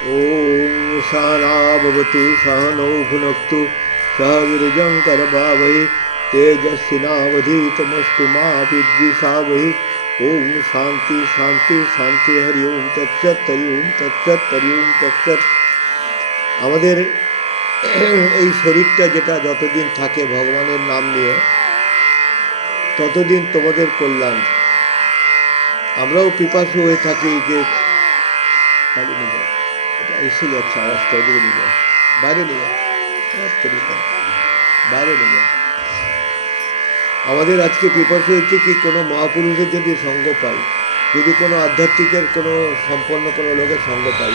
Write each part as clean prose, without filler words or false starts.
ॐ सहना भवतु सहनौ भुनक्तु सह वीर्यं करवावहै तेजस्विनावधीतमस्तु मा विद्विषावहै। ओम शांति शांति शांति। हरि ओम तत्सत। हरि ओम तत्सत। हरि ओम तत्सत। আমাদের এই শরীরটা যেটা যতদিন থাকে ভগবানের নাম নিয়ে ততদিন তোমাদের কল্যাণ। আমরাও পিপাসু হয়ে থাকি যে এটা এসে যাচ্ছে আওয়াজটা, ওদিকে নিয়ে যায়, বাইরে নিয়ে যায়, বাইরে নিয়ে যায়। আমাদের আজকে পিপাসু হচ্ছে কি কোনো মহাপুরুষের যদি সঙ্গ পাই, যদি কোনো আধ্যাত্মিকের কোনো সম্পন্ন কোনো লোকের সঙ্গ পাই,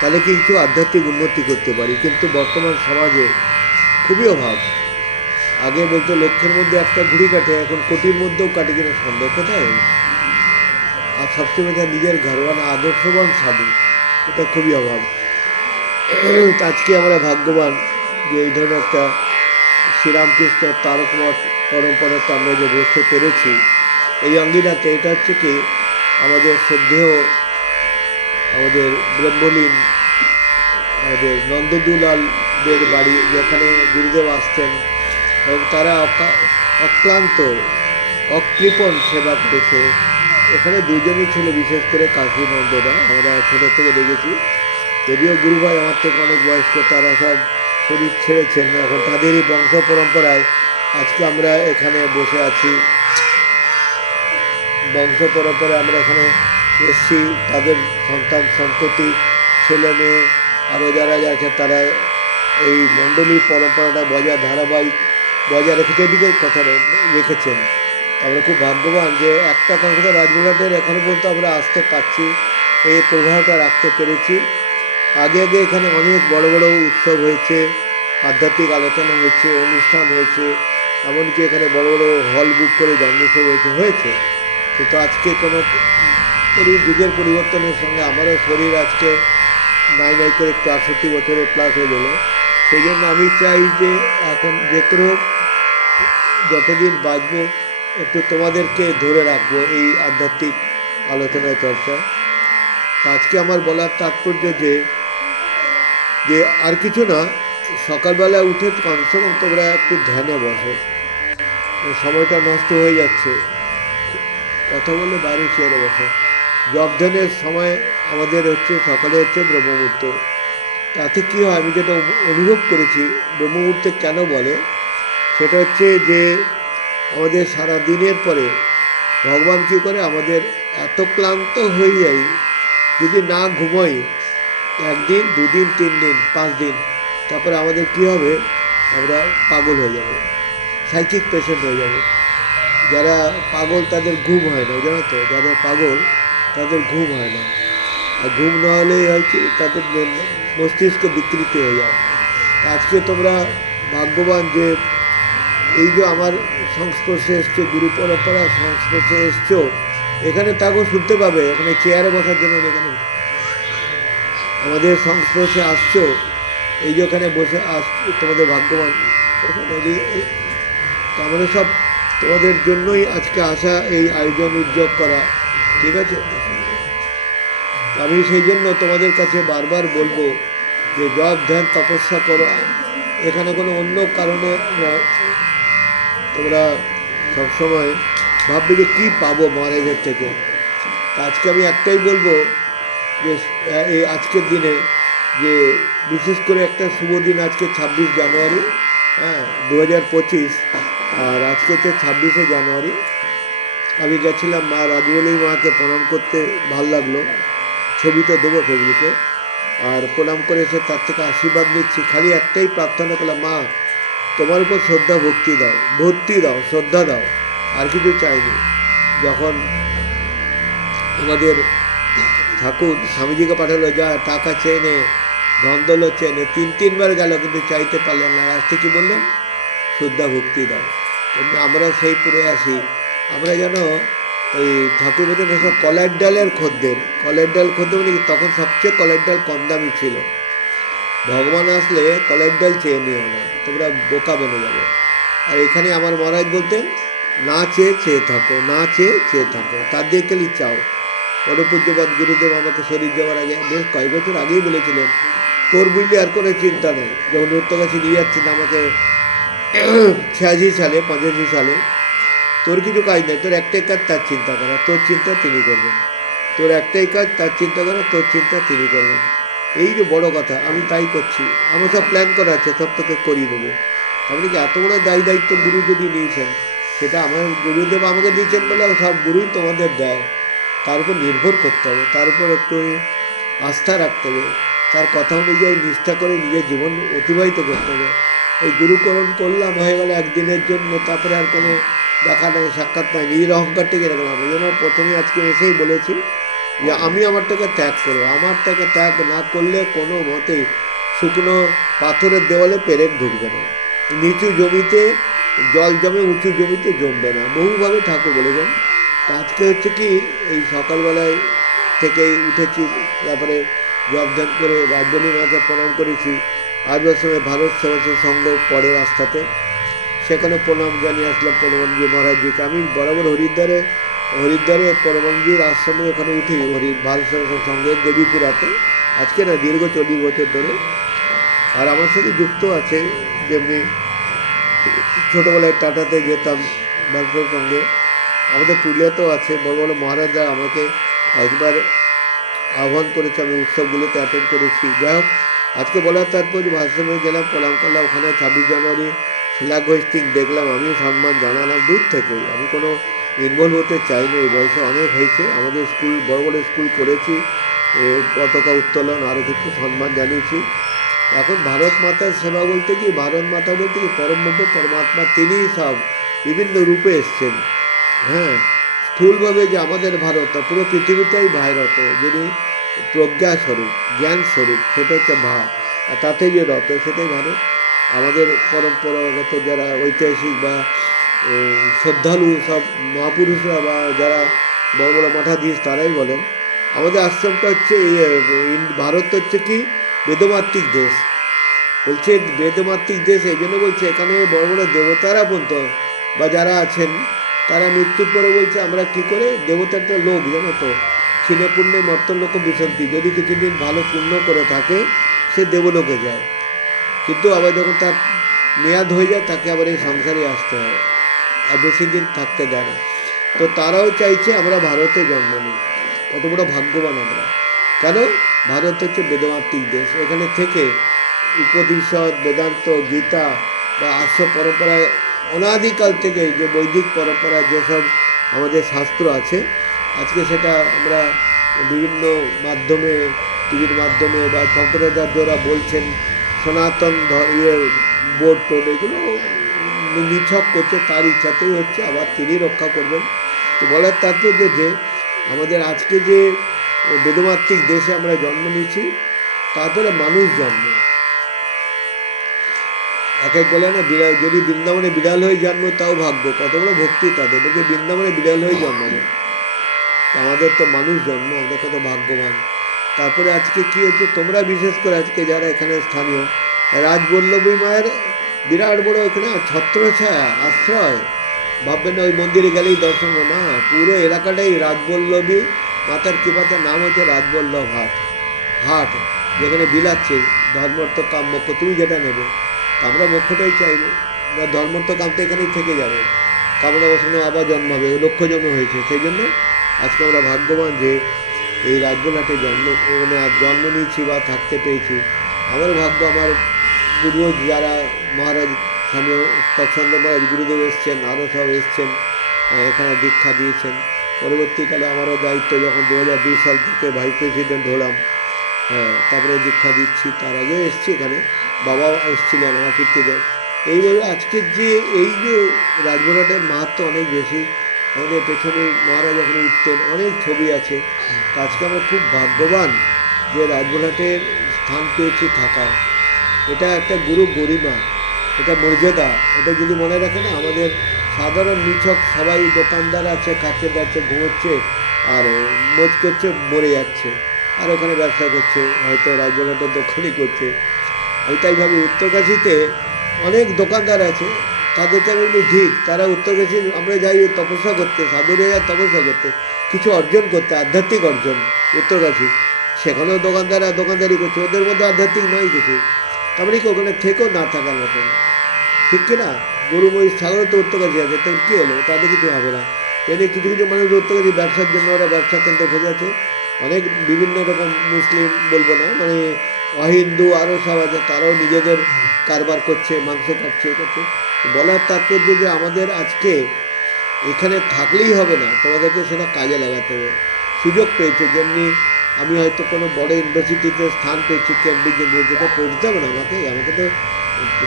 তাহলে কিছু আধ্যাত্মিক উন্নতি করতে পারি। কিন্তু বর্তমান সমাজে খুবই অভাব। আগে বলতো লক্ষের মধ্যে একটা ঘুড়ি কাটে, এখন কোটির মধ্যেও কাটে কিনা সন্দেহ। কোথায়? আর সবচেয়ে বেশি নিজের ঘরোয়ানা আদর্শবান সাধু, এটা খুবই অভাব। আজকে আমরা ভাগ্যবান যে এই ধরনের একটা শ্রীরামকৃষ্ণ তারক মঠ পরম্পরাতে আমরা যে বসতে পেরেছি এই অঙ্গিনাতে। এটা হচ্ছে কি আমাদের শ্রদ্ধেয় আমাদের ব্রহ্মলীন আমাদের নন্দদুলালদের বাড়ি, যেখানে গুরুদেব আসতেন এবং তারা অক্লান্ত অকৃপণ সেবা করেছে। এখানে দুজনই ছিল, বিশেষ করে কাশী নন্দদা, আমরা ছোটো থেকে দেখেছি। যদিও গুরুভাই আমার থেকে অনেক বয়স্ক, তারা সব শরীর ছেড়েছেন, এখন তাদেরই বংশ পরম্পরায় আজকে আমরা এখানে বসে আছি। বংশ পরম্পরায় আমরা এখানে এসছি, তাদের সন্তান সন্ততি ছেলে মেয়ে আরও যারা আছে তারা এই মণ্ডলীর পরম্পরাটা ধারাবাহিক বজায় রেখেছে, এদিকে কথা রেখেছেন। আমরা খুব ভাগ্যবান যে একটা কলকাতা রাজমোহনের এখনও পর্যন্ত আমরা আসতে পারছি, এই প্রভাবটা রাখতে পেরেছি। আগে আগে এখানে অনেক বড় বড় উৎসব হয়েছে, আধ্যাত্মিক আলোচনা হয়েছে, অনুষ্ঠান হয়েছে, এমনকি এখানে বড় বড় হল বুক করে জন্মোৎসব হয়েছে। কিন্তু আজকে কোনো যুগের পরিবর্তনের সঙ্গে আমারও শরীর আজকে নাই নাই করে একটু 68 বছরের প্লাস হয়ে গেল। সেই জন্য আমি চাই যে এখন যে কোনো যতদিন বাঁচবো একটু তোমাদেরকে ধরে রাখবো এই আধ্যাত্মিক আলোচনা চর্চা। আজকে আমার বলার তাৎপর্য যে আর কিছু না, সকালবেলা উঠে কমসে কম তোমরা একটু ধ্যানে বসো। সময়টা নষ্ট হয়ে যাচ্ছে, কথা বলে বাইরে চেয়ারে বসো। জপ ধ্যানের সময় আমাদের সকালে ব্রহ্মমুহূর্ত। তাতে কী হয়, আমি যেটা অনুভব করেছি ব্রহ্মমুহূর্তে কেন বলে, সেটা হচ্ছে যে আমাদের সারা দিনের পরে ভগবান কী করে, আমাদের এত ক্লান্ত হয়ে যাই, যদি না ঘুমোই 1 দিন 2 দিন 3 দিন 5 দিন, তারপরে আমাদের কী হবে, আমরা পাগল হয়ে যাব, সাইকিক পেশেন্ট হয়ে যাব। যারা পাগল তাদের ঘুম হয় না, জানো তো, যাদের পাগল তাদের ঘুম হয় না। আর ঘুম না হলেই হয় কি, তাদের মস্তিষ্ক বিকৃতি হয়ে যায়। আজকে তোমরা ভাগ্যবান যে এই যে আমার সংস্পর্শে এসছো, গুরু পরম্পরার সংস্পর্শে এসছো, এখানে তাকেও শুনতে পাবে। এখানে চেয়ারে বসার জন্য এখানে আমাদের সংস্পর্শে আসছো, এই যে ওখানে বসে তোমাদের ভাগ্যবান। ওখানে আমরা সব তোমাদের জন্যই আজকে আসা, এই আয়োজন উদ্যোগ করা, ঠিক আছে। আমি সেই জন্য তোমাদের কাছে বারবার বলবো যে জপ ধ্যান তপস্যা করো, এখানে কোনো অন্য কারণে নয়। তোমরা সবসময় ভাববে যে কী পাবো মহারাজের থেকে। আজকে আমি একটাই বলবো যে এই আজকের দিনে যে বিশেষ করে একটা শুভ দিন, আজকে 26 জানুয়ারি, 2025, আর আজকে 26শে জানুয়ারি। আমি গেছিলাম মা রাজবলী মাকে প্রণাম করতে, ভাল লাগলো, ছবিটা দেবো ফেসবুকে। আর প্রণাম করে এসে তার থেকে আশীর্বাদ নিচ্ছি। খালি একটাই প্রার্থনা করলাম, মা তোমার উপর শ্রদ্ধা ভক্তি দাও, শ্রদ্ধা দাও, আর কিছু চাইনি। যখন আমাদের ঠাকুর স্বামীজিকে পাঠালো, যা টাকা চেয়ে নে, ধন দৌলত চেয়ে নে, 3-3বার গেল কিন্তু চাইতে পারলেন না। লাস্টে কি বললেন, শ্রদ্ধা ভক্তি দাও। আমরা সেই পড়ে আসি। আমরা যেন ওই ঠাকুর বলছেন সব কলের ডালের খদ্দের মানে কি, তখন সবচেয়ে কলের ডাল কম দামি ছিল। ভগবান আসলে কলের ডাল চেয়ে নিও না, তোমরা বোকা বনে যাবে। আর এখানে আমার মহারাজ বলতেন, না চেয়ে চেয়ে থাকো, না চেয়ে চেয়ে থাকো, তার দিয়ে খালি চাও। পরমপূজ্যপাদ গুরুদেব আমাকে শরীর যাওয়ার আগে বেশ কয়েক বছর আগেই বলেছিলেন, তোর বুঝলি আর কোনো চিন্তা নেই। যখন উত্তরকাশী নিয়ে যাচ্ছেন আমাকে 86 সালে 85 সালে, তোর কিছু কাজ নেই, তোর একটাই কাজ তার চিন্তা করা, তোর চিন্তা তিনি করবেন। তোর একটাই কাজ তার চিন্তা করা, তোর চিন্তা তিনি করবেন। এই যে বড় কথা, আমি তাই করছি। আমার সব প্ল্যান করা আছে, সব তোকে করিয়ে দেবো। আপনি কি এত বড় দায়িত্ব গুরু যদি নিয়েছেন, সেটা আমার গুরুদেব আমাকে দিয়েছেন বলে সব গুরুই তোমাদের দেয়, তার উপর নির্ভর করতে হবে, তার উপর একটু আস্থা রাখতে হবে, তার কথা অনুযায়ী নিষ্ঠা করে নিজের জীবন অতিবাহিত করতে হবে। ওই গুরুকরণ করলাম, হয়ে গেল একদিনের জন্য, তারপরে আর কোনো দেখা নেই, সাক্ষাৎ নাই, নিজের অহংকারটি কিনে গেলাম। এই জন্য প্রথমে আজকে এসেই বলেছি যে আমি আমারটাকে ত্যাগ করবো। আমারটাকে ত্যাগ না করলে কোনো মতেই শুকনো পাথরের দেওয়ালে পেরেক ঢুকবে না, নিচু জমিতে জল জমে, উঁচু জমিতে জমবে না, বহুভাবে ঠাকুর বলেছেন। তা আজকে হচ্ছে কি, এই সকালবেলায় থেকেই উঠেছি, তারপরে জব ধ্যান করে রাজবনী মাকে প্রণাম করেছি। আসবার সময় ভারত সেবাশ্রম সংঘ পড়ে রাস্তাতে, সেখানে প্রণাম জানিয়ে আসলাম পরমানন্দজি মহারাজজিকে। আমি বরাবর হরিদ্বারে পরমানন্দজির আশ্রমে ওখানে উঠি, ভারত সেবাশ্রম সংঘের দেবীপুরাতে, আজকে না দীর্ঘ 40 বছর ধরে। আর আমার সাথে যুক্ত আছে, যেমনি ছোটোবেলায় টাটাতে যেতাম ভারতের সঙ্গে, আমাদের পুরুলিয়াতেও আছে বড় বড় মহারাজরা আমাকে একবার আহ্বান করেছে, আমি উৎসবগুলোতে অ্যাটেন্ড করেছি। যাই হোক, আজকে বলার তাৎপর্য, ভারসাম্যে গেলাম, প্রণাম করলাম, ওখানে 26 জানুয়ারি ফ্ল্যাগ হোয়েস্টিং দেখলাম, আমি সম্মান জানালাম দূর থেকেই। আমি কোনো ইনভলভ হতে চাইনি, এই বয়সে অনেক হয়েছে, আমাদের স্কুল বড় বড় স্কুল করেছি, পতাকা উত্তোলন আরও কিছু সম্মান জানিয়েছি। এখন ভারত মাতার সেবা বলতে কি, ভারত মাতা বলতে কি, পরমব্য পরমাত্মা তিনিই সব বিভিন্ন রূপে এসছেন। হ্যাঁ, স্থূলভাবে যে আমাদের ভারত, পুরো পৃথিবীটাই ভারত, যিনি প্রজ্ঞা স্বরূপ, জ্ঞান স্বরূপ, সেটা হচ্ছে ভাব, আর তাতে যে রত, সেটাই ভারত। আমাদের পরম্পরাগত যারা ঐতিহাসিক বা শ্রদ্ধালু সব মহাপুরুষরা বা যারা বড় বড় মঠাধীশ, তারাই বলেন আমাদের আশ্রমটা হচ্ছে ভারত হচ্ছে কি বেদমাত্রিক দেশ। বলছে বেদমাত্রিক দেশ এই জন্য বলছে, এখানে বড় বড় দেবতারা পর্যন্ত বা যারা আছেন, তারা মৃত্যুর পরে বলছে আমরা কি করে, দেবতা একটা লোক জানো তো, ক্ষীণে পুণ্যে মর্তলোক বিসন্তি, যদি কিছুদিন ভালো পুণ্য করে থাকে সে দেবলোকে যায়, কিন্তু আবার যখন তার মেয়াদ হয়ে যায় তাকে আবার এই সংসারে আসতে হয়, আর বেশি দিন থাকতে দেয় না। তো তারাও চাইছে আমরা ভারতে জন্ম নিই। কত বড় ভাগ্যবান আমরা। কেন? ভারত হচ্ছে বেদমাত্রিক দেশ, এখানে থেকে উপনিষদ, বেদান্ত, গীতা বা আর্য পরম্পরায় অনাদিকাল থেকে যে বৈদিক পরম্পরায় যেসব আমাদের শাস্ত্র আছে, আজকে সেটা আমরা বিভিন্ন মাধ্যমে, টিভির মাধ্যমে বা শঙ্করাচার্যরা বলছেন সনাতন বোর্ড টোড, এগুলো নিছক করছে, তার ইচ্ছাতেই হচ্ছে, আবার তিনি রক্ষা করবেন। তো বলার তাৎপর্য যে আমাদের আজকে যে বেদমাত্রিক দেশে আমরা জন্ম নিয়েছি, তারপরে মানুষ জন্ম, এক এক বলে না, বিড়াল যদি বৃন্দাবনে বিড়াল হয়ে জন্ম তাও ভাগ্য, কত বড় ভক্তি তাদের, বলছে বৃন্দাবনে বিড়াল হয়ে জন্মাবে, আমাদের তো মানুষ জন্ম, আমরা কত ভাগ্যবান। তারপরে আজকে কি হচ্ছে, তোমরা বিশেষ করে আজকে যারা এখানে স্থানীয়, রাজবল্লভী মায়ের বিরাট বড় এখানে ছত্রছায়া আশ্রয়, ভাববেন না ওই মন্দিরে গেলেই দর্শন না, পুরো এলাকাটাই রাজবল্লভী মাতার কৃপাতে, নাম হচ্ছে রাজবল্লভ হাট, যেখানে বিলাচ্ছে ধর্মার্থ কাম মোক্ষ, তুমি যেটা নেবে। আমরা মোক্ষটাই চাইবো না, ধর্মার্থ কাম তো এখানেই থেকে যাবে, কামনা বাসনা আবার জন্মাবে, লক্ষ্য জন্ম হয়েছে। সেই জন্য আজকে আমরা ভাগ্যবান যে এই রাজবলহাটে জন্ম নিয়েছি বা থাকতে পেয়েছি। আমার ভাগ্য, আমার পূর্বজ যারা মহারাজ স্বামী তৎসন্দ মহারাজ গুরুদেব এসছেন, আরও সব এসছেন, এখানে দীক্ষা দিয়েছেন। পরবর্তীকালে আমারও দায়িত্ব, যখন 2002 সাল থেকে ভাইস প্রেসিডেন্ট হলাম, তারপরে দীক্ষা দিচ্ছি, তার আগেও এসছি, এখানে বাবাও এসেছিলেন আমার পিতৃদেব। এইভাবে আজকের যে এই যে রাজবলহাটের মাহাত্ম্য অনেক বেশি। আমাদের পেছনে মহারাজ যখন উঠতেন, অনেক ছবি আছে। আজকে আমরা খুব ভাগ্যবান যে রাজবলহাটের স্থান পেয়েছি থাকার। এটা একটা গুরু গরিমা, এটা মর্যাদা। এটা যদি মনে রাখে না, আমাদের সাধারণ নিছক সবাই দোকানদার আছে, খাচ্ছে দাচ্ছে, ঘুমোচ্ছে আর মোজ করছে, মরে যাচ্ছে, আর ওখানে ব্যবসা করছে, হয়তো রাজবলহাটের দোকানই করছে। আমি তাই ভাবি উত্তরকাশীতে অনেক দোকানদার আছে, তাদেরকে আমি বলি ঠিক, তারা উত্তরকাশী, আমরা যাই তপস্যা করতে, সাধুরে যায় তপস্যা করতে, কিছু অর্জন করতে, আধ্যাত্মিক অর্জন, উত্তরকাশী, সেখানেও দোকানদাররা দোকানদারি করছে, ওদের মধ্যে আধ্যাত্মিক নয় কিছু। তার মানে কি ওখানে থেকেও না থাকার মতন, ঠিক কিনা? গরু মহিষ ছাগলও তো উত্তরকাশী আছে, তো কী হলো, তাদের কিছু হবে না। তেমনি কিছু কিছু মানুষ উত্তরকাশী ব্যবসার জন্য ওরা ব্যবসা কেন্দ্র খুঁজে আছে, অনেক বিভিন্ন রকম মুসলিম বলবো না, মানে অহিন্দু আরও সব আছে, তারাও নিজেদের কারবার করছে, মাংস কাটছে, এ করছে। বলার তাৎপর্য যে আমাদের আজকে এখানে থাকলেই হবে না, তোমাদেরকে সেটা কাজে লাগাতে হবে। সুযোগ পেয়েছো, যেমনি আমি হয়তো কোনো বড় ইউনিভার্সিটিতে স্থান পেয়েছি, কেমব্রিজ ইউনিভার্সিটিতে, পড়তে হবে না আমাকে, আমাকে তো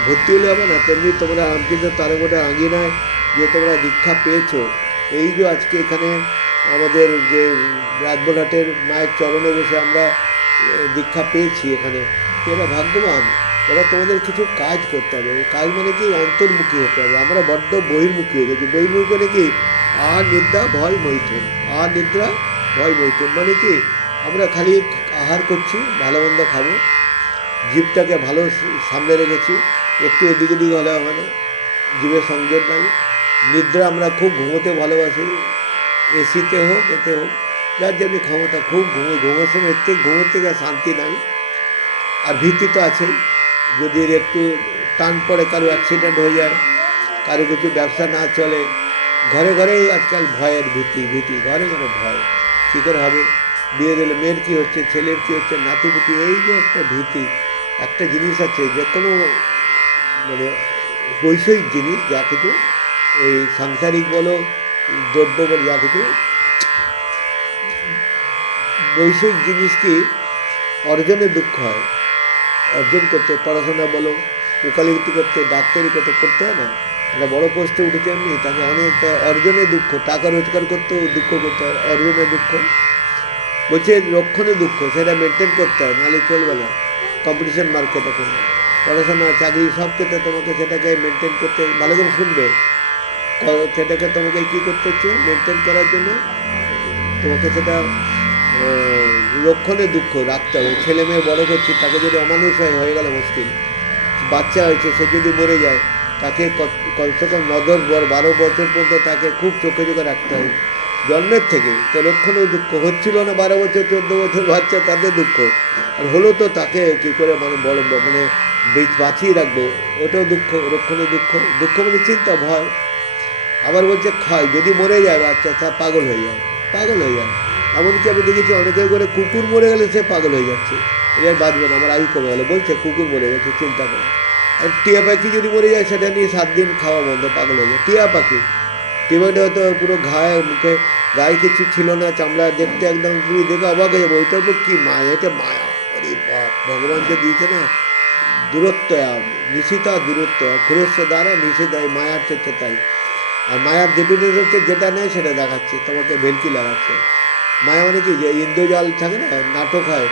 ভর্তি হলে হবে না। তেমনি তোমরা রামকৃষ্ণ তারকোটা আঙিনায় যে তোমরা দীক্ষা পেয়েছো, এই যে আজকে এখানে আমাদের যে রাজবলহাটের মায়ের চরণে বসে আমরা দীক্ষা পেয়েছি এখানে, এরা ভাগ্যবান। এরা তোমাদের কিছু কাজ করতে হবে, কাজ মানে কি অন্তর্মুখী হতে হবে। আমরা বড্ড বহির্মুখী হয়ে গেছি। বহির্মুখী মানে কি, আর নিদ্রা ভয় মৈথুন, আর নিদ্রা ভয় মৈথুন মানে কি, আমরা খালি আহার করছি, ভালো মন্দ খাবো, জিভটাকে ভালো সামনে রেখেছি, একটু এদিক ওদিক হলে হবে না, জিভের সংযোগ নাই। নিদ্রা আমরা খুব ঘুমোতে ভালোবাসি, এসিতে হোক এতে হোক, যার যেমনি ক্ষমতা, খুব ঘুমোর সময় ঘুমোর থেকে শান্তি নাই। আর ভীতি তো আছেই, যদি একটু টান পড়ে, কারো অ্যাক্সিডেন্ট হয়ে যায়, কারো কিছু ব্যবসা না চলে, ঘরে ঘরেই আজকাল ভয়ের ভীতি, ঘরে ঘরে ভয়। কী করে হবে, বিয়ে দিলে মেয়ের কী হচ্ছে, ছেলের কী হচ্ছে, নাতিপুতি, এই যে একটা ভীতি। একটা জিনিস আছে, যে কোনো মানে বৈষয়িক জিনিস, যা কিছু এই সাংসারিক বলো, দ্রব্য বলো, যা কিছু বৈষয়িক জিনিস কি অর্জনে দুঃখ হয়। অর্জন করতে, পড়াশোনা বলো, ওকালতি করতে, ডাক্তারি করতে, করতে হয় না, একটা বড় পোস্টে উঠেছে এমনি, তাকে অনেকটা অর্জনে দুঃখ, টাকা রোজগার করতেও দুঃখ করতে হয়, অর্জনে দুঃখ। বলছে রক্ষণে দুঃখ, সেটা মেনটেন করতে হয়, নাহলে চলবে না। কম্পিটিশন মার্কেট এখন, পড়াশোনা, চাকরি, সব ক্ষেত্রে তোমাকে সেটাকে মেনটেন করতে, ভালো করে শুনবে, সেটাকে তোমাকে কী করতে হচ্ছে, মেনটেন করার জন্য তোমাকে সেটা লক্ষণে দুঃখ রাখতে হবে। ছেলে মেয়ে বড়ো করছি, তাকে যদি অমানুষ হয়ে গেলে মুশকিল। বাচ্চা হয়েছে, সে যদি মরে যায়, তাকে কমসে কম 9-10-12 বছর পর্যন্ত তাকে খুব চোখে চোখে রাখতে হয়, জন্মের থেকে। তো লক্ষণেও দুঃখ হচ্ছিল না, 12 বছর 14 বছর বাচ্চা, তাদের দুঃখ। আর হলো তো তাকে কী করে মানে বড় মানে বাঁচিয়ে রাখবো, ওটাও দুঃখ, রক্ষণে দুঃখ। দুঃখ মানে চিন্তা, ভয়। আবার বলছে ক্ষয়, যদি মরে যায় বাচ্চা, তা পাগল হয়ে যায়, পাগল হয়ে যায়। এমনকি আমি দেখেছি অনেকে করে কুকুর মরে গেলে সে পাগল হয়ে যাচ্ছে, এর বাঁচবে না, আমার আয়ু কমে গেলো, বলছে কুকুর মরে গেছে, চিন্তা করে। আর টিয়া পাখি যদি মরে যায়, সেটা নিয়ে 7 দিন খাওয়া বন্ধ, পাগল হয়ে যায়। টিয়া পাখি, টিয়া পাখিটা হয়তো পুরো মুখে গায়ে কিছু ছিল না, চামড়া, দেখতে একদম, তুমি দেখে অবাক হয়ে যাবো, ওইটার উপর কী মায়া, এটা মায়া, আরে বাপ, ভগবান যে দিয়েছে না, দূরত্ব, নিশিতা দূরত্ব, ঘুরেশ্ব দ্বারা নিষিদ্ধ, মায়ার ক্ষেত্রে তাই। আর মায়ার ডেফিনেশন হচ্ছে যেটা নেয় সেটা দেখাচ্ছে, তোমাকে ভেলকি লাগাচ্ছে। মায়া মানে কি, যে ইন্দ্রজাল থাকে না, নাটক হয়,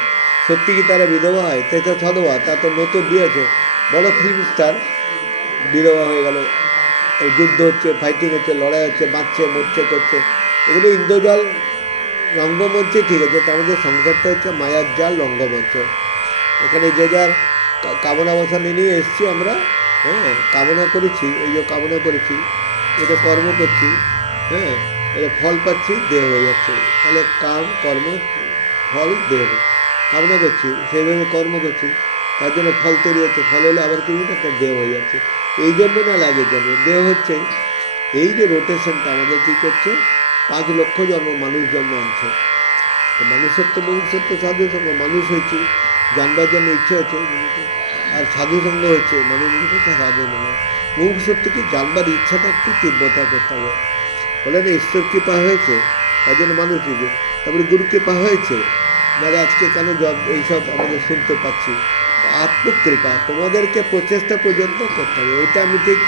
সত্যি কি তারা বিধবা হয়, তো সধবা, তা তো নতুন বিয়েছে, বড় ফিল্ম স্টার বিধবা হয়ে গেল, যুদ্ধ হচ্ছে, ফাইটিং হচ্ছে, লড়াই হচ্ছে, বাঁচছে, মরছে, করছে, এগুলো ইন্দ্রজাল রঙ্গমঞ্চে, ঠিক আছে। তো আমাদের সংসারটা হচ্ছে মায়ার জাল রঙ্গমঞ্চ। এখানে যে যার কামনা বাসনা নিয়ে এসছি আমরা, হ্যাঁ, কামনা করেছি, এই যে কামনা করেছি, এটা কর্ম করছি, হ্যাঁ, এটা ফল পাচ্ছি, দেহ হয়ে যাচ্ছে। তাহলে কাম, কর্ম, ফল, দেহ, কামনা করছি, সেইভাবে কর্ম করছি, তার জন্য ফল তৈরি হচ্ছে, ফল হলে আবার কি একটা দেহ হয়ে যাচ্ছে। এই জন্য না লাগে জন্ম, দেহ হচ্ছে এই যে রোটেশনটা আমাদের কী করছে, 5 লক্ষ জন্ম মানুষ জন্ম আনছে। তো মানুষত্ব, মনুষ্যত্ব, সাধু সঙ্গ, মানুষ হয়েছি জানবার জন্য ইচ্ছে হচ্ছে, আর সাধু সঙ্গ হচ্ছে মানুষ, মনুষ্যত্ব সাধু নয়। মুমুক্ষুত্ব কি, জানবার ইচ্ছাটা একটু তীব্রতা করতে হবে। বলে না ঈশ্বর কৃপা হয়েছে, তার জন্য মানুষ দিবে, তারপরে গুরু কৃপা হয়েছে, নাহলে আজকে কেন এইসব আমাদের শুনতে পাচ্ছি। আত্মকৃপা, তোমাদেরকে প্রচেষ্টা পর্যন্ত করতে হবে, এটা আমি ঠিক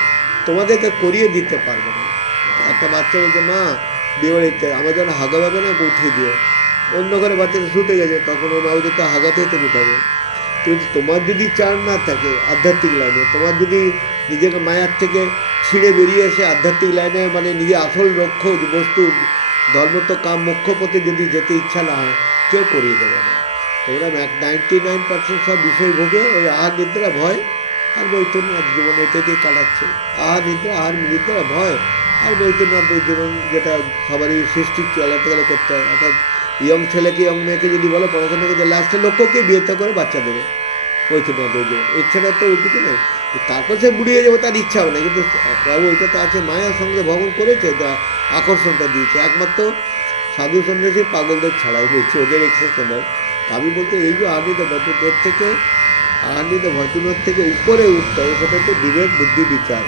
তোমাদেরকে করিয়ে দিতে পারবো না। একটা বাচ্চা বলছে, মা বিবাহিতে আমার যেন হাগাবে না, উঠিয়ে দিও। অন্য ঘরে বাচ্চাটা শুতে গেছে, তখন ওর মা বলছে তো হাগাতেই তো উঠাবে। কিন্তু তোমার যদি চার না থাকে আধ্যাত্মিক লাইনে, তোমার যদি নিজেকে মায়ার থেকে ছিঁড়ে বেরিয়ে এসে আধ্যাত্মিক লাইনে, মানে নিজে আসল লক্ষ্য বস্তু ধর্ম তো কাম মোক্ষ পথে যদি যেতে ইচ্ছা না হয়, কেউ করিয়ে দেবে না। তোমরা 99% সব বিষয় ভোগে ওই আহার নিদ্রা ভয় আর বৈতন্য জীবনে এটা দিয়ে কাটাচ্ছে। আহার নিদ্রা ভয়, আর বৈতরণাথ জীবন যেটা সবারই সৃষ্টি চালাতে গেলে করতে হয়, অর্থাৎ ইয়ং ছেলেকে ইয়ং মেয়েকে যদি বলে পড়াশোনা করতে, লাস্টের লক্ষ্যকে বিয়েতে করে বাচ্চা দেবে, বৈতরণাথ জীবন ইচ্ছাটা তো ওই কিছু নেই। তারপর সে বুড়িয়ে যাবে তার ইচ্ছাও নেই, কিন্তু বাবু ওইটা তো আছে, মায়ার সঙ্গে ভগবান করেছে, যা আকর্ষণটা দিয়েছে একমাত্র সাধু সন্ন্যাসী পাগলদের ছাড়াই বলছে, ওদের এক্সেপশন নয়। আমি বলতে এই যে আহ্নিত ভট্টের থেকে, আহ্নিত ভট্টনের থেকে উপরে উঠতে হবে, সেটা হচ্ছে বিবেক বুদ্ধি বিচার।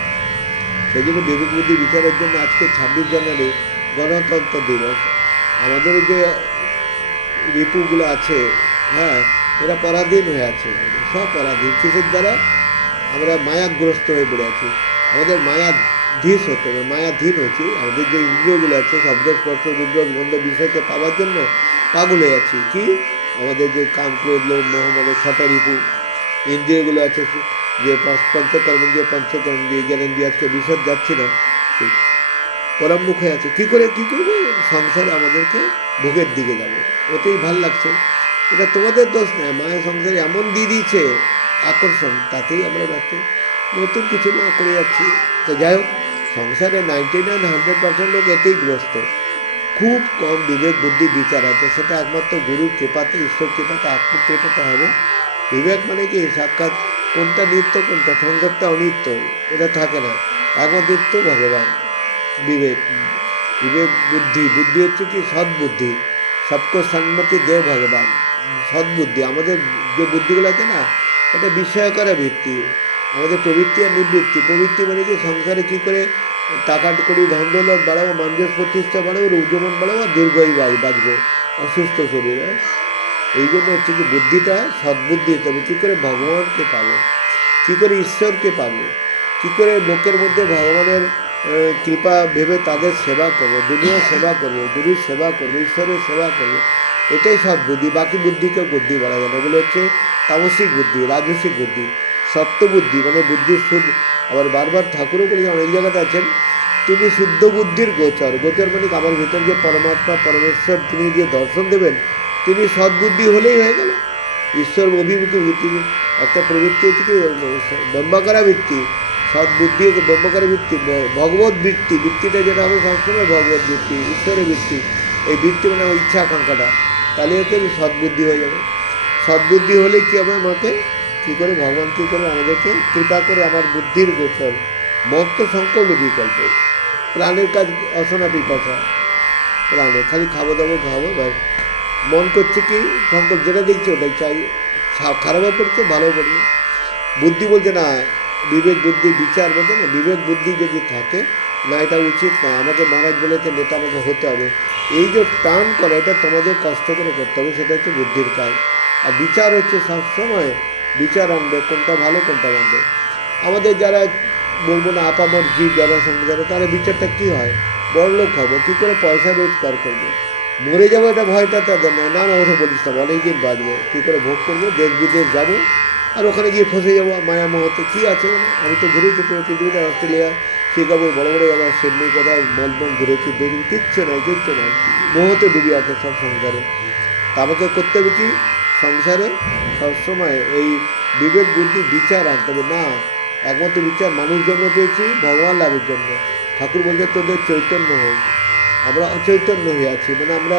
সেই জন্য বিবেক বুদ্ধি বিচারের জন্য আজকে 26 জানুয়ারি গণতন্ত্র দিবস। আমাদের যে রিপুগুলো আছে, হ্যাঁ, এরা পরাধীন হয়ে আছে, সব পরাধীন। কিসের দ্বারা? আমরা মায়াগ্রস্ত হয়ে পড়ে আছি। আমাদের মায়াধীশ হতে হবে, মায়াধীন হচ্ছি। আমাদের যে ইন্দ্রিয়গুলো আছে, শব্দ স্পর্শ রূপ রস গন্ধ বিষয়কে পাওয়ার জন্য পাগল হয়ে আছি। কি? আমাদের যে কাম ক্রোধ লোভ মোহ মদ 6টা রিপু ইন্দ্রিয়গুলো আছে, যে পঞ্চকর্মেন্দ্রিয় পঞ্চকর্মেন্দ্রিয় জ্ঞানেন্দ্রিয় আজকে বিশদ যাচ্ছি না, সেই পরামুখ হয়ে আছে। কী করে কী করবো? সংসারে আমাদেরকে ভোগের দিকে যাব, ওতেই ভাল লাগছে। এটা তোমাদের দোষ নয়, মায়ের সংসারে এমন দিয়ে দিয়েছে আকর্ষণ, তাতেই আমরা ব্যস্ত, নতুন কিছু না করে যাচ্ছি। তো যাই হোক, সংসারে 99-100% লোক এতেই গ্রস্ত। খুব কম বিবেক বুদ্ধি বিচার আছে, সেটা একমাত্র গুরুর কৃপাতে, ঈশ্বর কৃপাতে, আত্মকৃপাতে হবে। বিবেক মানে কি? সাক্ষাৎ কোনটা নিত্য কোনটা সংসারটা অনিত্য, এটা থাকে না, একমাত্র নিত্য ভগবান। বিবেক, বিবেক বুদ্ধি, বুদ্ধি হচ্ছে কি? সদ্বুদ্ধি। সবকো সম্মতি দে ভগবান। সদ্বুদ্ধি, আমাদের যে বুদ্ধিগুলো আছে না, এটা বিস্ময়কর ভিত্তি। আমাদের প্রবৃত্তি আর নিবৃত্তি। প্রবৃত্তি মানে কি? সংসারে কী করে টাকা করি, ধন দৌলত বাড়াবো, মানুষ প্রতিষ্ঠা বাড়াবো, রূপজীবন বাড়াবো, দীর্ঘই বাঁচবো অসুস্থ শরীরে। এই জন্য হচ্ছে কি বুদ্ধিটা সদ্বুদ্ধি হতে হবে। কী করে ভগবানকে পাবো, কী করে ঈশ্বরকে পাবো, কী করে লোকের মধ্যে ভগবানের কৃপা ভেবে তাদের সেবা করবো, দুনিয়ার সেবা করবো, গুরুর সেবা করবো, ঈশ্বরের সেবা করবো, এটাই সদ্বুদ্ধি। বাকি বুদ্ধিকেও বুদ্ধি বলা যায় না, এগুলো হচ্ছে তামসিক বুদ্ধি, রাজসিক বুদ্ধি। সত্য বুদ্ধি মানে বুদ্ধির শুদ্ধ। আবার বারবার ঠাকুরও বলেছেন, অনেক জায়গাতে আছেন, তিনি শুদ্ধ বুদ্ধির গোচর। গোচর মানে আমার ভিতর যে পরমাত্মা পরমেশ্বর, তিনি যে দর্শন দেবেন, তিনি সদ্বুদ্ধি হলেই হয়ে গেল। ঈশ্বর অভিমুখী বৃত্তি, একটা প্রবৃত্তি হচ্ছে কি? ব্রহ্মাকারা বৃত্তি। সদ্বুদ্ধি ব্রহ্মাকারা বৃত্তি, ভগবত বৃত্তি। বৃত্তিটা যেটা হবে সবসময় ভগবত বৃত্তি, ঈশ্বরের বৃত্তি। এই বৃত্তি মানে আমার ইচ্ছা আকাঙ্ক্ষাটা, তাহলে হচ্ছে সদ্বুদ্ধি হয়ে যাবে। সদ্বুদ্ধি হলে কী হবে? আমাকে কী করে ভগবান কী করবে? আমাদেরকে কৃপা করে আমার বুদ্ধির গোচর। মন তো সংকল্প বিকল্প, প্রাণের কাজ অসনা পিপাসা, প্রাণে খালি খাবো দাবো খাবো ব্যাস। মন করছে কি? সংকল্প, যেটা দেখছে ওটাই চাই, খারাপও পড়ছে ভালোও পড়ছে। বুদ্ধি বলছে না, বিবেক বুদ্ধি বিচার বলছে না, বিবেক বুদ্ধি যদি থাকে না, এটা উচিত না, আমাকে মহারাজ বলেছেন এটা আমাকে হতে হবে, এই যে টান করে, এটা তোমাদের কষ্ট করে করতে হবে, সেটা হচ্ছে বুদ্ধির কাজ। আর বিচার হচ্ছে সবসময় বিচার আনবে, কোনটা ভালো কোনটা মন্দ। আমাদের যারা বলবো না আপামর জীব, যারা সংসারে, তারা বিচারটা কী হয়? বড়লোক হবো, কী করে পয়সা রোজগার করবো, মরে যাবো, এটা ভয়টা তাদের নয়। না না, ওটা বলিস না, অনেকদিন বাঁচবো, কী করে ভোগ করবো, দেশ বিদেশ যাবো, আর ওখানে গিয়ে ফসে যাবো মায়া মোহতে। কী আছে? আমি তো ঘুরেছি পুরো পৃথিবীতে, অস্ট্রেলিয়া, সিঙ্গাপুর, বড় বড় জায়গায়, সিডনি, কোথায় মলবন ঘুরেছি, দেখি কিচ্ছু নাই, কিচ্ছু নাই, মোহতে ডুবে আছে সব সংসারে। তা আমাকে করতে হবে কি? সংসারে সবসময় এই বিবেক বুদ্ধি বিচার আনতে হবে। না, একমাত্র বিচার মানুষ জন্ম পেয়েছি ভগবান লাভের জন্য। ঠাকুর বলছে তোদের চৈতন্য হোক। আমরা অচৈতন্য হয়ে আছি, মানে আমরা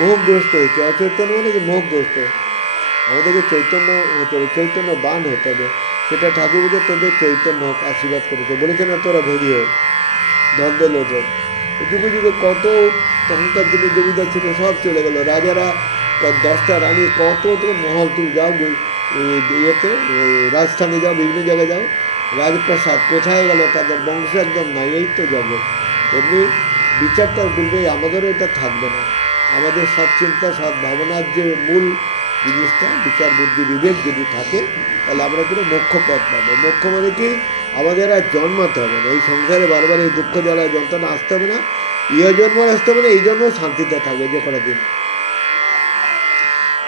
মোহগ্রস্ত হয়েছি। অচৈতন্য মানে কি? মোহগ্রস্ত। আমাদেরকে চৈতন্য হতে হবে, চৈতন্য বান হতে হবে। সেটা ঠাকুর বলছে তোদের চৈতন্য হোক, আশীর্বাদ করেছে, বলেছে না তোরা ভোগী হোক, ধন দৌলত হোক। যুগে যুগে কত তখনকার দিনে জমিদার ছিল, সব চলে গেল। রাজারা 10টা রানী, কত তোমার মহল, তুমি যাও ইয়েতে, রাজস্থানে যাও, বিভিন্ন জায়গায় যাও, রাজপ্রাসাদ কোথায় গেল, তাদের বংশ একদম নাই। এই তো জগৎ। এমনি বিচারটা বলবে আমাদেরও এটা থাকবে না। আমাদের সৎ চিন্তা সৎ ভাবনার যে মূল জিনিসটা বিচার বুদ্ধি বিবেক যদি থাকে, তাহলে আমরা কোনো মোক্ষ পথ পাবো। মোক্ষ মানে কি? আমাদের আর জন্মাতে হবে না, এই সংসারে বারবার এই দুঃখ জ্বালা যন্ত্রণা আসতে হবে না, জন্ম আসতে হবে না, এই জন্য শান্তিতে থাকবে যে কটা দিন।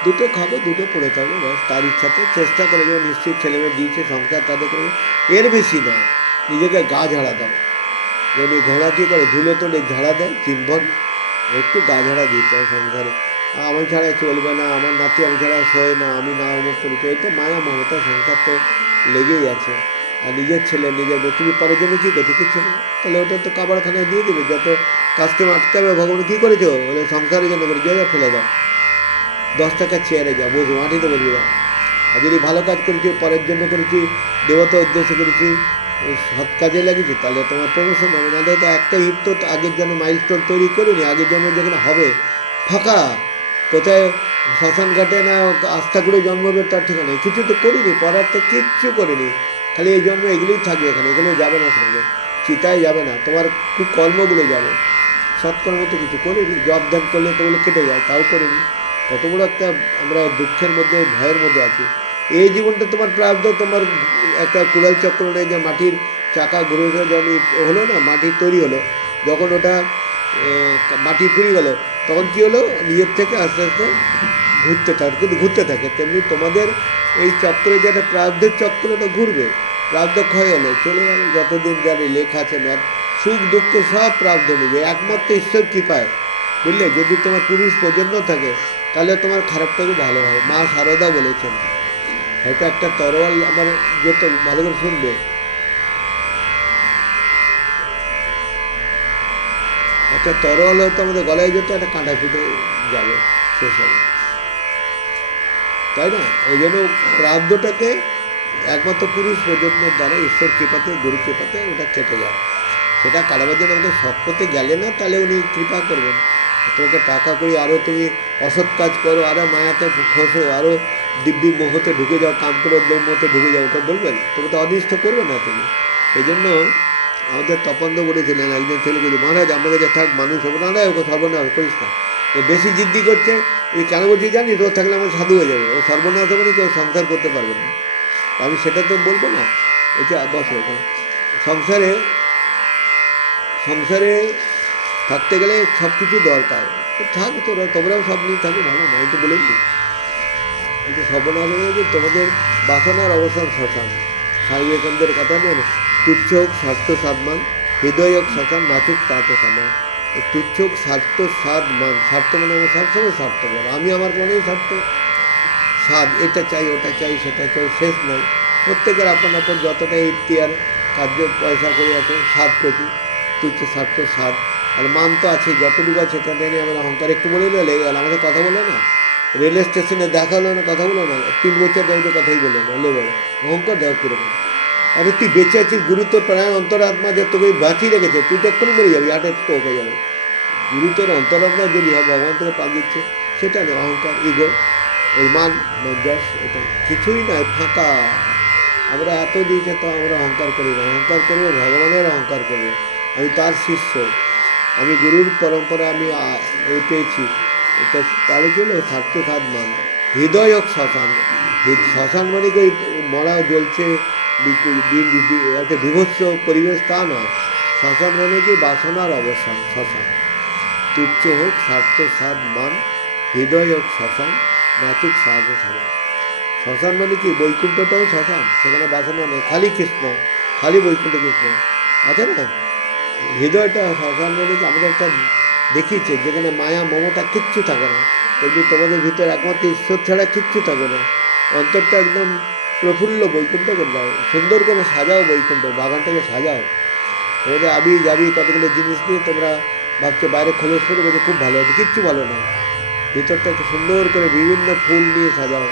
দুটো খাবো, দুটো পড়ে থাকবো, ব্যাস। তার ইচ্ছাতে চেষ্টা করে, যেমন নিশ্চিত ছেলেমেয়ে দিয়েছে সংসার, তাদের করবো, এর বেশি না। নিজেকে গা ঝাড়া দাও, যেমনি ঘোড়া কী করে ধুলো তোলে ঝাড়া দেয় চিনভন, একটু গা ঝাড়া দিতে হয় সংসারে। আমি ছাড়া চলবে না, আমার নাতি আমি ছাড়া শোয় না, আমি না অমুক করি, এই তো মায়া মমতা, সংসার তো লেগেই আছে। আর নিজের ছেলে নিজের বউ, তুমি পরের জন্য কী করছো? কিচ্ছু না। তাহলে ওটা তো কাবারখানায় দিয়ে দেবে। যত কাস্টম আটকে হবে, ভগবান কী করেছো বলে সংসারের জন্য করে যা ফেলে দাও, 10 টাকা চেয়ারে যা বসে মাটিতে বসবে যাও। আর যদি ভালো কাজ করেছি, পরের জন্য করেছি, দেবতা উদ্দেশ্য করেছি, সৎ কাজে লাগিয়েছি, তাহলে তোমার প্রমোশন হবে। নাহলে তো একটা হিট তো আগের জন্য মাইলস্টোন তৈরি করিনি, আগের জন্য যেখানে হবে ফাঁকা, কোথায় শ্মশান ঘাটে না আস্থা করে জন্মবে তার ঠিকানা নেই, কিছু তো করিনি, পড়ার তো কিচ্ছু করিনি, খালি এই জন্ম এগুলোই থাকবে এখানে, এগুলো যাবে না সঙ্গে, চিতায় যাবে না, তোমার কর্মগুলো যাবে। সৎকর্ম তো কিছু করিনি, জব ধ্যান করলে তো ওগুলো কেটে যায়, তাও করিনি। কত বড় একটা আমরা দুঃখের মধ্যে ভয়ের মধ্যে আছি। এই জীবনটা তোমার প্রাপ্ত, তোমার একটা কুড়াল চক্র নেই যে মাটির চাকা ঘুরে ঘুরে যখন হলো না, মাটি তৈরি হলো, যখন ওটা মাটি ফুরিয়ে গেল, তখন কী হলো, নিজের থেকে আস্তে আস্তে ঘুরতে থাকে, কিন্তু ঘুরতে থাকে। তেমনি তোমাদের এই চক্রে যেটা প্রারব্ধের চক্রটা ঘুরবে, প্রারব্ধ ক্ষয় হলে চলে যাবে, যতদিন জানি লেখা আছে ম্যাথ, সুখ দুঃখ সব প্রারব্ধ নিজে, একমাত্র ঈশ্বর কৃপায়, বুঝলে। যদি তোমার পুরুষ প্রজন্ম থাকে তাহলে তোমার খারাপটাকে ভালো হয়। মা শারদা বলেছেন, হয়তো একটা তরোয়াল আমার যেত, ভালো করে শুনবে, একটা তরোয়াল হয়তো আমাদের গলায় যেত, একটা কাঁটা ফুটে যাবে, শেষ হবে, তাই না? ওই জন্য প্রারব্ধটাকে একমাত্র পুরুষ প্রজন্মের দ্বারা ঈশ্বর কৃপাতে, গুরু কৃপাতে ওটা কেটে যায়। সেটা কাটাবার জন্য আমাকে সৎ পথে গেলে না, তাহলে উনি কৃপা করবেন। তোমাকে টাকা করি, আরও তুমি অসৎ কাজ করো, আরও মায়াতে ফসো, আরও দিব্যি মোহতে ঢুকে যাও, কাম করে মোহতে ঢুকে যাও, ওটা বলবেন? তবে তো অনিষ্ট করবে না তুমি। এই জন্য আমাদের তপন্দ বলেছিলেন, একজন ছেলেকে যে মহারাজ আমার কাছে থাক, মানুষ হবে না, ওকে সর্বনাশ করিস না, ও বেশি জিদ্দি করছে, কেন বলছি জানিস, ও থাকলে আমার সাধু হয়ে যাবে, ও সর্বনাশ হবে না, কেউ সংসার করতে পারবে না। আমি সেটা তো বলবো না। এটা বসো, সংসারে সংসারে থাকতে গেলে সব কিছু দরকার, থাক, তোমরাও সব নিয়ে থাকো, ভালো না, এই তো বলেছি। এই যে সর্বনাশ হয়ে যে তোমাদের বাসনার অবসান শ্মশান, স্বামী বিবেকানন্দের কথা নেন, তুচ্ছ হোক স্বার্থ সাধমান, হৃদয় হোক শ্মশান, নাচুক তাতে সামান। তুচ্ছ হোক স্বার্থ সাধ মান, স্বার্থ মানে আমার সবসময় স্বার্থ কর, আমি আমার মনেই স্বার্থ, স্বাদ এটা চাই, ওটা চাই, সেটা চাই, শেষ নাই। প্রত্যেকের আপন আপন যতটা ইতিহার কার্য পয়সা করে আছে, স্বাদ প্রতি তুচ্ছ স্বার্থ স্বাদ, আর মান তো আছে, যতটুকু আছে সেটা নিয়ে আমার অহংকার একটু বলে দিলে লেগে গেল, আমাদের কথা বলো না, রেল স্টেশনে দেখা হলো না, কথা বলো না, 3 বছর দেবে কথাই বলো না, লেবে অহংকার দেওয়া কীরকম? আরে তুই বেঁচে আছিস, গুরুতর প্রাণ অন্তরাত্মা যে তোকে বাঁচিয়ে রেখেছে, তুই তো এক্ষুনি মরে যাবি, হার্টের স্ট্রোক হয়ে যাবে। গুরুতর অন্তরাত্মা যদি হয়, ভগবান তোকে প্রাণ দিচ্ছে, সেটা নেই অহংকার, ইগো, ওই মান যশ, এটা কিছুই নয়, ফাঁকা। আমরা এত দিয়েছে তো আমরা অহংকার করি না, অহংকার করবো ভগবানের অহংকার করবো, আমি তার শিষ্য, আমি গুরুর পরম্পরা আমি পেয়েছি, এটা তাহলে কি হলো, স্বার্থ সাধ মান, হৃদয় হোক শ্মশান। শ্মশান মানে কি ওই মরা জ্বলছে একটা বিভৎস পরিবেশ, তা নয়। শ্মশান মানে কি বাসনার অবসান, শ্মশান। তুচ্ছ হোক স্বার্থ সাধ মান, হৃদয় হোক শ্মশান, নাচুক সাহায্য সবাই। শ্মশান মানে কি বৈকুণ্ঠটাও শ্মশান, সেখানে বাসনা নেই, খালি কৃষ্ণ, খালি বৈকুণ্ঠ কৃষ্ণ আছে না। হৃদয়টা শ্মশান মানে কি আমাদের একটা দেখিয়েছে, যেখানে মায়া মমতা কিচ্ছু থাকে না, তেমনি তোমাদের ভিতরে একমাত্র ঈশ্বর ছাড়া কিচ্ছু থাকে না, অন্তরটা একদম প্রফুল্ল, বৈকুণ্ঠ করে দাও, সুন্দর করে সাজাও, বৈকুণ্ঠ বাগানটাকে সাজাও। তোমাদের আবি যাবি কতগুলো জিনিস নিয়ে তোমরা ভাবছো বাইরে খোলস করে বলছে খুব ভালো হয়েছে, কিচ্ছু ভালো নয়, ভিতরটাকে সুন্দর করে বিভিন্ন ফুল নিয়ে সাজাও,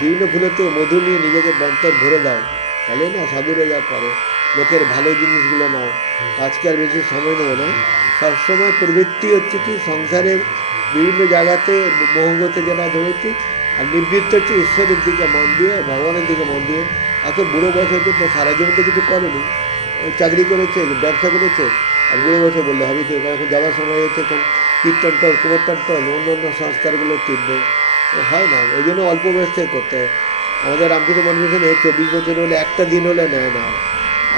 বিভিন্ন ফুলের থেকে মধু নিয়ে নিজেকে বন্তর ভরে দাও, তাহলে না সাধুরে যা করে, লোকের ভালো জিনিসগুলো নাও। আজকে আর বেশি সময় নেবো না, সবসময় প্রবৃত্তি হচ্ছে কি সংসারের বিভিন্ন জায়গাতে মোহগতে যারা ধরেছি, আর নিবৃত্ত হচ্ছে ঈশ্বরের দিকে মন দিয়ে, ভগবানের দিকে মন দিয়ে। এত বুড়ো বয়স হচ্ছে তো সারা জীবন তো কিছু করেনি, চাকরি করেছে, ব্যবসা করেছে, আর বুড়ো বয়সে বললে হবে কি, এখন যাওয়ার সময় হচ্ছে এখন কীর্তন টল, কুমোরটান টল, অন্য অন্য সংস্কারগুলো টিপবে, হয় না। ওই জন্য অল্প বয়স থেকে করতে হয়। আমাদের রামকৃষ্ণ মনমিশনে 24 বছর হলে একটা দিন হলে নেয় না,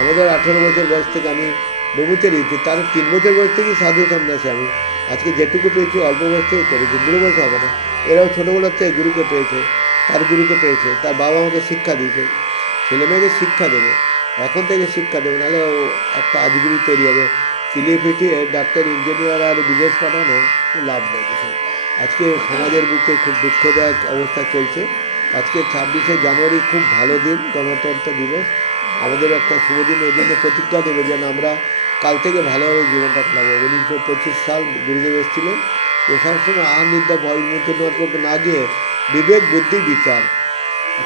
আমাদের 18 বছর বয়স থেকে আমি ব্রহ্মচারী দিচ্ছি, তার 3 বছর বয়স থেকেই সাধু সন্ন্যাসী আমি। আজকে যেটুকু পেয়েছি অল্প বয়স থেকে করেছি, বুড়ো বয়সে হবে না। এরাও ছোটোবেলার থেকে গুরুকে পেয়েছে, তার গুরুকে পেয়েছে, তার বাবা আমাকে শিক্ষা দিয়েছে, ছেলে মেয়েকে শিক্ষা দেবে, এখন থেকে শিক্ষা দেবে, নাহলে ও একটা আজগুরু তৈরি হবে, চিলিয়ে ফিটিয়ে ডাক্তার ইঞ্জিনিয়ার আর বিদেশ পাঠানো লাভ নেই কিছু। আজকে সমাজের বুকে খুব দুঃখদায়ক অবস্থা চলছে। আজকে 26শে জানুয়ারি খুব ভালো দিন, গণতন্ত্র দিবস, আমাদের একটা শুভদিন ওই জন্য প্রতিজ্ঞা দেবে যেন আমরা কাল থেকে ভালোভাবে জীবনটা কাটাবো। 1925 সাল গুরুদেব এসেছিলেন, তো সবসময় আহার নিদ্রা ভয় মৃত্যু করতে না গিয়ে বিবেক বুদ্ধি বিচার,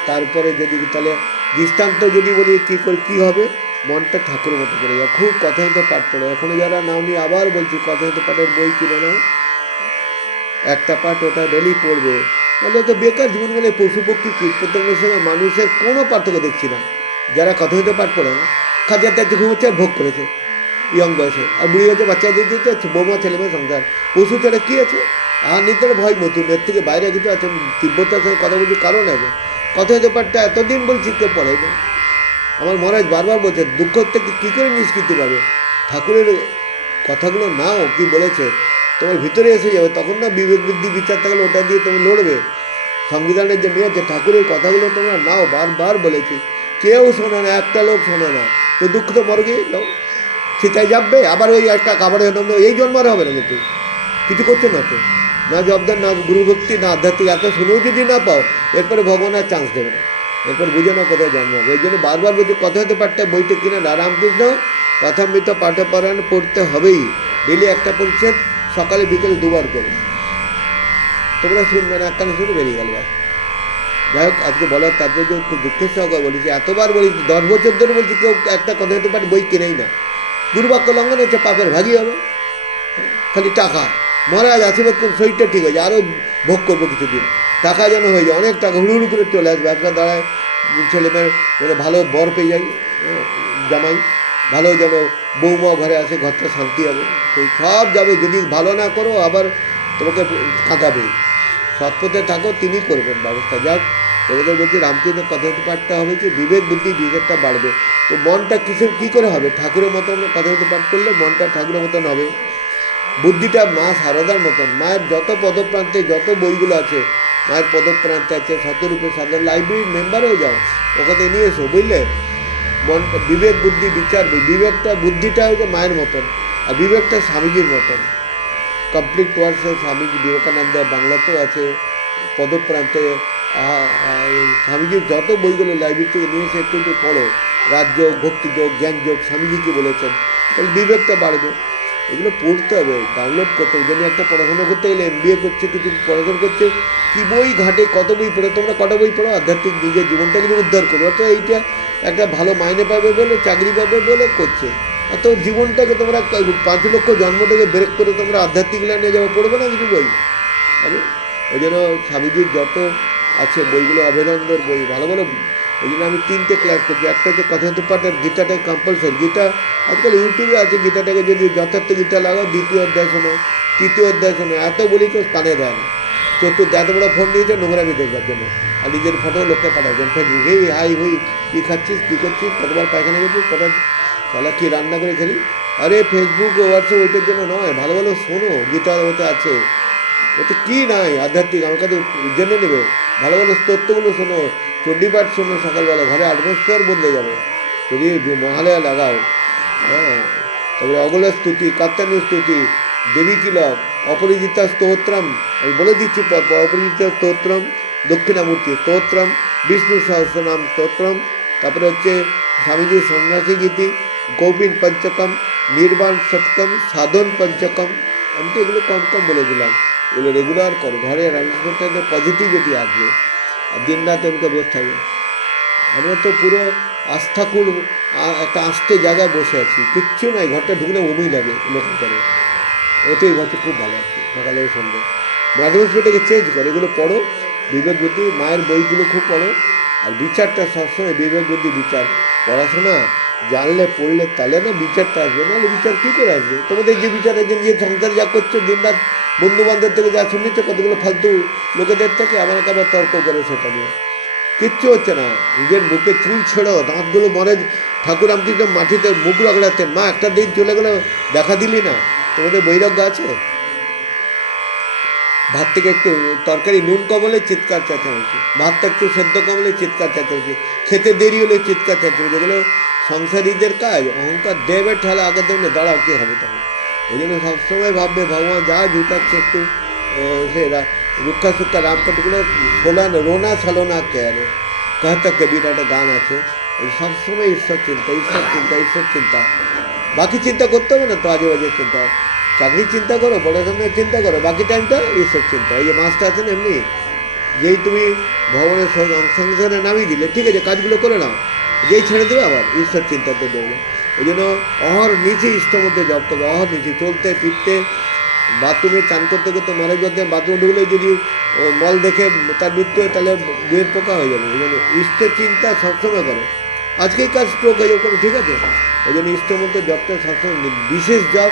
তারপরে যদি তাহলে দৃষ্টান্ত যদি বলি কী করে কী হবে, মনটা ঠাকুরের মতো করে যায়। খুব কথাহিত পাঠ পড়ো, এখনও যারা নাও নিয়ে আবার বলছি কথাহিত পাঠের বই কিনে নাও, একটা পাঠ ওটা ডেলি পড়বে। তাহলে তো বেকার জীবন, মানে পশু পক্ষী কীট পতঙ্গের সঙ্গে মানুষের কোনো পার্থক্য দেখছি না। যারা কথাহিত পাঠ পড়ে না, খাজাতে আছে ঘুমোচ্ছে আর ভোগ করেছে ইয়ং বয়সে, আর বুড়ি হয়েছে বাচ্চা দিয়ে দিতে হচ্ছে, বৌমা ছেলে মেয়ে সংসার। পশু ছাড়া কী আছে? আর নিতে ভয় মতুন, এর থেকে বাইরে কিছু আছে? তিব্বতের সঙ্গে কথা বলছি কারণ আছে, কথাহিত পাঠটা এতদিন বলছি কেউ পড়ে না। আমার মহারাজ বারবার বলছে দুঃখ থেকে কী করে নিষ্কৃতি পাবে, ঠাকুরের কথাগুলো নাও কি বলেছে তোমার ভিতরে এসে যাবে, তখন না বিবেক বুদ্ধি বিচার থাকলে ওটা দিয়ে তুমি লড়বে। সংবিধানের যে নিয়ে আছে ঠাকুরের কথাগুলো তোমরা নাও, বারবার বলেছি, কেউ শোনে না, একটা লোক শোনে না। তো দুঃখ তো মরগে যাও, সীতায় যাবে আবার ওই একটা কাপড়ের জন্য এই জন্মারে হবে না, কিন্তু কিছু করছে না তো, না জবদার, না গুরুভক্তি, না আধ্যাত্মিক, এত শুনেও যদি না পাও এরপরে ভগবান আর চান্স দেবে না, এরপর বুঝে না কোথায় জন্ম হবে। ওই জন্য বারবার বলছি কথাহিত পাঠটা বইটা কিনে না, রামকৃষ্ণ কথামৃত পাঠপারায়ণ পড়তে হবেই, ডেলি একটা পরিচ্ছেদ সকালে বিকেলে দুবার করে। তোমরা শুনবে না, একখানে শুনে বেরিয়ে গেল। যাই হোক, আজকে বলার তাৎপর্য খুব দুঃখের সহকারে বলেছি, এতবার বলেছি, 10 বছর ধরে বলছি কেউ একটা কথাহিত পাঠ বই কিনেই না। দুর্বাক্য লঙ্ঘন হচ্ছে, পাপের ভাগী হবে, খালি টাকা। মহারাজ আশীর্বাদ করুন, শরীরটা ঠিক হয়ে যায়, আরও ভোগ করবো কিছুদিন, টাকা যেন হয়ে যায়, অনেক টাকা হুড়ুহুড়ু করে চলে আসবে, ব্যবসা দ্বারায় ছেলেমেয়ের যেন ভালো বর পেয়ে যাই, জামাই ভালো, যেন বৌমা ঘরে আসে, ঘরটা শান্তি হবে, সেই সব যাবে। যদি ভালো না করো আবার তোমাকে কাঁদাবে। সৎপথে থাকো, তিনি করবেন ব্যবস্থা। যাক, তোমাদের বলছি রামকৃষ্ণ কথাহিত পাঠটা হবে কি বিবেক বুদ্ধি বিচারটা বাড়বে। তো মনটা কিসের কী করে হবে? ঠাকুরের মতন কথাহিত পাঠ করলে মনটা ঠাকুরের মতন হবে, বুদ্ধিটা মা সারদার মতন। মায়ের যত পদপ্রান্তে যত বইগুলো আছে, মায়ের পদপ্রান্তে আছে, শতরূপে সাধারণ লাইব্রেরির মেম্বার হয়ে যাও, ওখানে নিয়ে এসো, বুঝলে? মনটা বিবেক বুদ্ধি বিচার, বিবেকটা বুদ্ধিটা হচ্ছে মায়ের মতন, আর বিবেকটা স্বামীজির মতন। কমপ্লিট ওয়ার্ডস স্বামীজি বিবেকানন্দ বাংলাতেও আছে, পদপ্রান্তে। স্বামীজির যত বইগুলো লাইব্রেরি থেকে নিয়ে এসে একটু একটু পড়ো, রাজযোগ, ভক্তিযোগ, জ্ঞানযোগ, স্বামীজি কী বলেছেন, তাহলে বিবেকটা বাড়বে। এগুলো পড়তে হবে, ডাউনলোড করতে হবে। যেন একটা পড়াশোনা করতে গেলে MBA করছে, কিছু পড়াশোনা করছে, কী বই ঘাটে, কত বই পড়ে, তোমরা কটা বই পড়ো, আধ্যাত্মিক নিজের জীবনটা কিন্তু উদ্ধার করবে। তো এইটা একটা ভালো মাইনে পাবে বলে, চাকরি পাবে বলে করছে, আর তো জীবনটাকে তোমরা 5 লক্ষ জন্মটাকে ব্রেক করে তোমরা আধ্যাত্মিক লাইনে যাবো, পড়বে না কিছু বই। ওই জন্য স্বামীজির যত আছে বইগুলো, অভেদানন্দের বই ভালো ভালো। ওই জন্য আমি 3টে ক্লাস করছি, একটা হচ্ছে কথাহিত পাঠ, আর গীতাটাকে কম্পালসারি। গীতা আজকাল ইউটিউবে আছে, গীতাটাকে যদি যথার্থ গীতা লাগাও, 2য় অধ্যায় শোনো, 3য় অধ্যায় শোনো, এত বলি কেউ কানে দেয় না। চতুর্থ এত বড় ফোন নিয়েছে নোংরামি দেখবার জন্য, আর নিজের ফটো লোককে পাঠাবেন ফেসবুক, এই হাই হই, কী খাচ্ছিস, কী করছিস, কতবার পায়খানা করছিস, কটা তাহলে কী রান্না করে খেলি। আরে ফেসবুক হোয়াটসঅ্যাপ ওইটার জন্য নয়, ভালো ভালো শোনো, গীতা ওতে আছে, ওতে কী নাই আধ্যাত্মিক, আমার কাছে জেনে নেবে। ভালো ভালো স্তোত্রগুলো শোনো, চণ্ডীপাঠ শোনো সকালবেলা, ঘরে অ্যাটমসফিয়ার বদলে যাবে যদি মহালয়া লাগাও। হ্যাঁ, তারপরে অগলা স্তুতি, কাত্তায়নী স্তুতি, দেবী কিলক, অপরিজিতা স্তোত্রম, আমি বলে দিচ্ছি পরপর, অপরিজিতা স্তোত্রম, দক্ষিণামূর্তি স্তোত্রম, বিষ্ণু সহস্রনাম স্তোত্রম, তারপরে হচ্ছে স্বামীজির সন্ন্যাসী গীতি, গৌপিন পঞ্চকম, নির্বাণ শতকম, সাধন পঞ্চকম। আমি তো এগুলো কম কম বলে দিলাম, এগুলো রেগুলার করো, ঘরে রান্নাঘরটা পজিটিভিটি আসবে, আর দিন রাত এমনি বসে থাকবে। আমরা তো পুরো আস্থাকুল একটা আস্তে জায়গায় বসে আছি, কিচ্ছু নাই, ঘরটা ঢুকলে বমি লাগে লোক করে, ওতেই ভাবছি খুব ভালো আছি। সকালে সন্ধ্যে অ্যাটমসফিয়ারটাকে চেঞ্জ করো, এগুলো পড়ো, বিবেক বুদ্ধি মায়ের বইগুলো খুব পড়ো, আর বিচারটা সবসময় বিবেক বুদ্ধি বিচার। পড়াশোনা জানলে পড়লে তাহলে না বিচারটা আসবে, নাহলে বিচার কী করে আসবে? তোমাদের যে বিচার আছে, নিজের সংসারে যা করছো, দিন রাত বন্ধু বান্ধব থেকে যা শুনেছো, কতগুলো ফালতু লোকেদের থেকে আমার আবার তর্ক করে, সেটা নিয়ে কিচ্ছু হচ্ছে না। নিজের বুকে চুল ছেড়ো, দাঁতগুলো মরে। ঠাকুর রামকৃষ্ণ মাটিতে মুখ রগড়াতেন, মা একটা দিন চলে গেলে দেখা দিলি না, তোমাদের বৈরাগ্য আছে? ভাত থেকে একটু তরকারি নুন কমলে চিৎকার চেঁচামেচি, ভাতটা একটু সেদ্ধ কমলে চিৎকার চেঁচামেচি, খেতে দেরি হলে চিৎকার চেঁচামেচি, যেগুলো সংসারীদের কাজ। অহংকার দেবে ঠেলা আগে দেবে, দাঁড়াও কী হবে তখন? ওই জন্য সবসময় ভাববে ভগবান যা জুটাচ্ছে একটু সে রুক্ষা সুক্ষা রামকটগুলো, সোলান রোনা ছলনা কে আরে कहता कबीर, একটা গান আছে, ওই সবসময় ঈশ্বর চিন্তা, ঈশ্বর চিন্তা, ঈশ্বর চিন্তা। বাকি চিন্তা করতে হবে না তো, আজে বাজে চিন্তা। চাকরি চিন্তা করো, পড়াশোনার চিন্তা করো, বাকি টাইমটা ঈশ্বর চিন্তা। ওই যে মাছটা আছেন এমনি, যেই তুমি ভগবানের সংসারে নামিয়ে দিলে, ঠিক আছে, কাজগুলো করে নাও, যেই ছেড়ে দেবে আবার ঈশ্বর চিন্তাতে দেবে। ওই জন্য অহর নিচে ইষ্টর মধ্যে জপ করবে, অহর নিচে চলতে ফিরতে, বাথরুমে চান করতে করতে মনের মধ্যে বাথরুম ঢুকলে যদি মল দেখে তার মৃত্যু হয়, তাহলে দুয়ের পোকা হয়ে যাবে। ওই জন্য ইষ্টের চিন্তা সবসময় করো। আজকেই কাজ স্ট্রোক হয়ে যাবে কোনো, ঠিক আছে। ওই জন্য ইষ্টের মধ্যে জবটা সবসময়, বিশেষ জব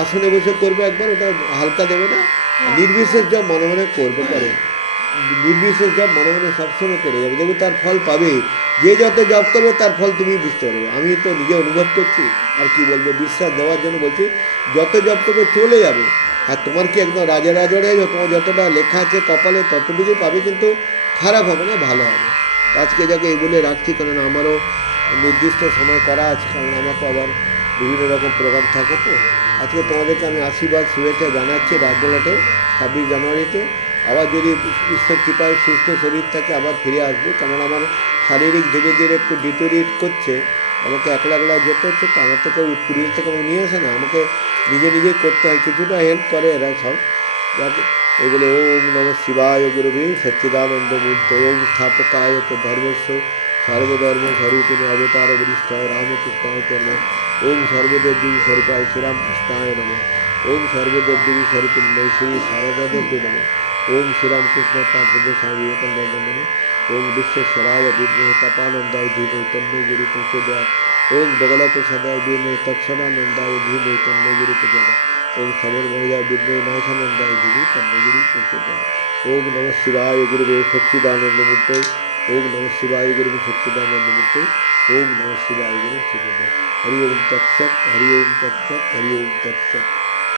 আসনে বসে করবে একবার, ওটা হালকা দেবে না। নির্বিশেষ জব মনে মনে করবে, করে নির্বিশেষ জব মনে মনে সবসময় করে যাবে, দেখবে তার ফল পাবেই। যে যত জব করবে তার ফল তুমি বুঝতে পারবে। আমি তো নিজে অনুভব করছি, আর কি বলবো, বিশ্বাস দেওয়ার জন্য বলছি, যত জব করবে চলে যাবে। আর তোমার কি একদম রাজা রাজড়ে, তোমার যতটা লেখা আছে কপালে ততটুকুই পাবে, কিন্তু খারাপ হবে না, ভালো হবে। আজকে যাকে এই বলে রাখছি, কারণ আমারও নির্দিষ্ট সময় করা আছে, কারণ আমার তো আবার বিভিন্ন রকম প্রোগ্রাম থাকে। তো আজকে তোমাদেরকে আমি আশীর্বাদ শুভেচ্ছা জানাচ্ছি রাজদোলাটে 26 জানুয়ারিতে। আবার যদি ঈশ্বর কৃপায় সুস্থ শরীর থাকে আবার ফিরে আসবো, কারণ আমার শারীরিক ধীরে ধীরে একটু ডিটোরিয়েট করছে। আমাকে একলা একলা যেতে হচ্ছে, তো আমার তো কেউ পুরীর থেকে আমাকে নিয়ে আসে না, আমাকে নিজে নিজেই করতে হয়। কিছুটা হেল্প করে এরা সব। যাকে এগুলো ওম নমঃ শিবায় গুরুবে সচ্চিদানন্দ মূর্ত ওম স্থাপকায় চ ধর্মস্ব সর্বধর্ম স্বরূপিণী অবতার বরিষ্ঠায় রামকৃষ্ণায় নম। ওম সর্বদেব দেবী স্বরূপায় শ্রীরামকৃষ্ণায় নম। ওম সর্বদেব দেবী স্বরূপিণী শ্রী শারদা দেবী নম। ওম শ্রীরামকৃষ্ণ পার্বদ স্বামী বিবেকানন্দ নম। ওম বিশ্বেশ্বরায় বিদ্মহে তপানন্দায় ধীমহি তন্নো গুরু প্রচোদয়াৎ। ওম বগলাপ্রসাদায় বিদ্মহে তৎসদানন্দায় ধীমহি তন্নো গুরু প্রচোদয়াৎ। ওম সমরমণিজায় বিদ্মহে নাশানন্দায় ধীমহি তন্নো গুরু প্রচোদয়াৎ। ওম নমঃ শিবায় গুরুবে সচ্চিদানন্দমূর্তে। ওম নমঃ শিবায় গুরুবে সচ্চিদানন্দমূর্তে। ওম নমঃ শিবায় গুরু সচ্চিদানন্দ। হরি ওম তৎসৎ, হরি ওম তৎসৎ, হরি ওম তৎসৎ।